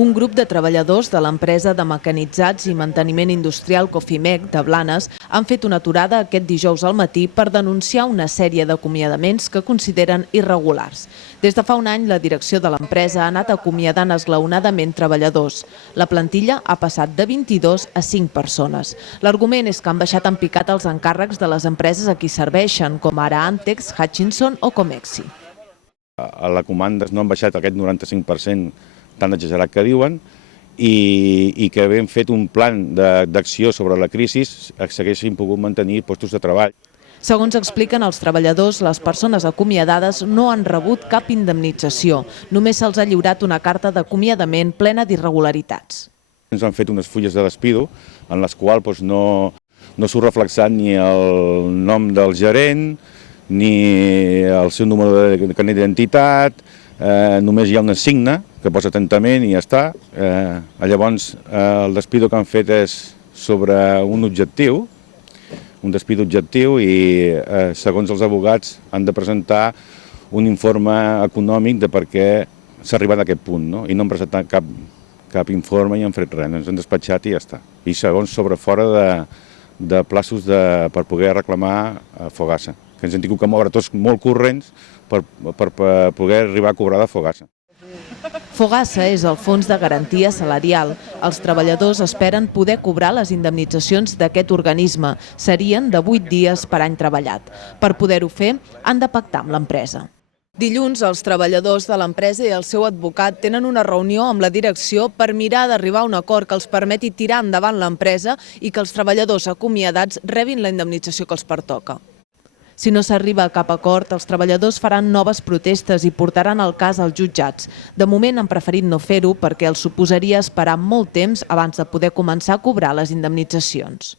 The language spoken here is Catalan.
Un grup de treballadors de l'empresa de mecanitzats i manteniment industrial Cofimec de Blanes han fet una aturada aquest dijous al matí per denunciar una sèrie d'acomiadaments que consideren irregulars. Des de fa un any, la direcció de l'empresa ha anat acomiadant esglaonadament treballadors. La plantilla ha passat de 22 a 5 persones. L'argument és que han baixat en picat els encàrrecs de les empreses a qui serveixen, com ara Antex, Hutchinson o Comexi. A la comanda no han baixat aquest 95% tan exagerat que diuen i que havent fet un plan d'acció sobre la crisi s'haguessin pogut mantenir postos de treball. Segons expliquen els treballadors, les persones acomiadades no han rebut cap indemnització. Només se'ls ha lliurat una carta d'acomiadament plena d'irregularitats. Ens han fet unes fulles de despido en les quals no surt reflexat ni el nom del gerent, ni el seu número de carnet d'identitat, només hi ha una signa que posa tancament i ja està. Llavors, el despido que han fet és sobre un objectiu, un despido objectiu, i segons els advocats han de presentar un informe econòmic de per què s'ha arribat a aquest punt, no? I no han presentat cap informe i han fet res, ens han despatxat i ja està. I segons sobre fora de plaços per poder reclamar Fogassa, que ens hem tingut que moure tots molt corrents per poder arribar a cobrar de Fogassa. Fogassa és el fons de garantia salarial. Els treballadors esperen poder cobrar les indemnitzacions d'aquest organisme. Serien de 8 dies per any treballat. Per poder-ho fer, han de pactar amb l'empresa. Dilluns, els treballadors de l'empresa i el seu advocat tenen una reunió amb la direcció per mirar d'arribar a un acord que els permeti tirar endavant l'empresa i que els treballadors acomiadats rebin la indemnització que els pertoca. Si no s'arriba a cap acord, els treballadors faran noves protestes i portaran el cas als jutjats. De moment han preferit no fer-ho perquè els suposaria esperar molt temps abans de poder començar a cobrar les indemnitzacions.